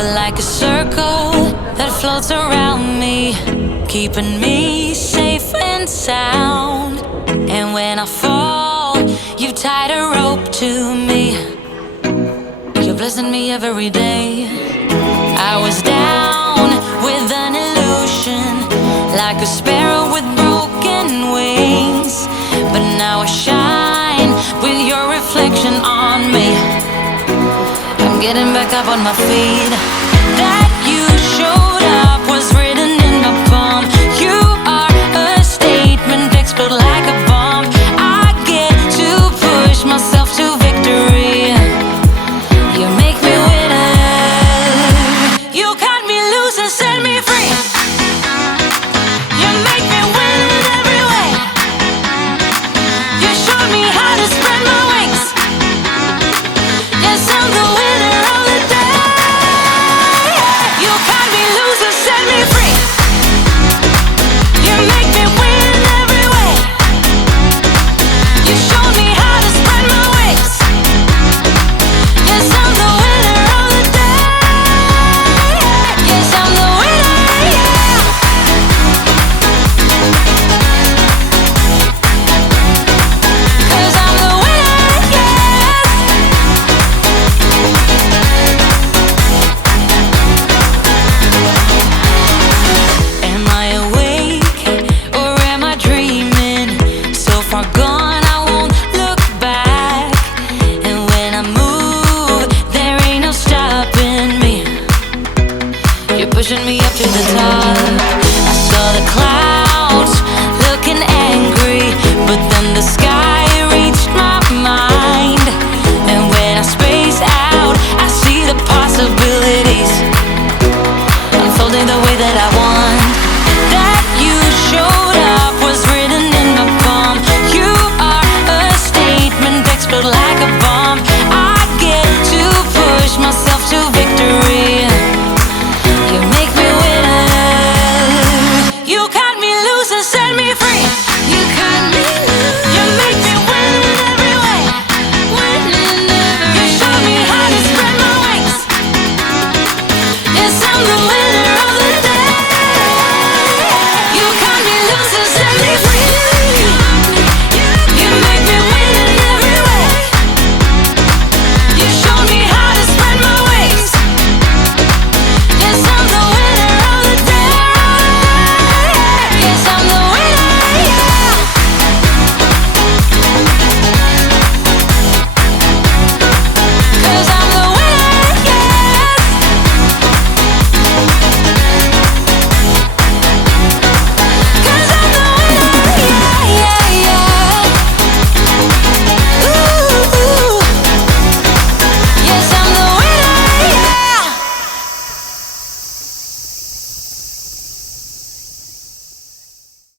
You're like a circle that floats around me, keeping me safe and sound. And when I fall, you tied a rope to me. You're blessing me every day. I was down with an illusion, like a sparrow with broken wings. But now I shine with your reflection on me. I'm getting back up on my feet. That you showed up was written in my palm. You are a statement, explode like a bomb. I get to push myself to victory. You make me winner. You cut me loose and set me free. You make me win in every way. You showed me how to spread my wings. Yes, I'm the winner of the day. You cut me loose and set me free. You make me win in every way. You showed me how to spread my wings. Yes, I'm the winner of the day. Yes, I'm the winner, yeah. 'Cause I'm the winner, yes. Am I awake or am I dreaming? So far gone, I won't look back. And when I move, there ain't no stopping me. You're pushing me up to the top. I saw the clouds looking angry, but then the sky reached my mind. And when I space out, I see the possibilities unfolding the way that I want.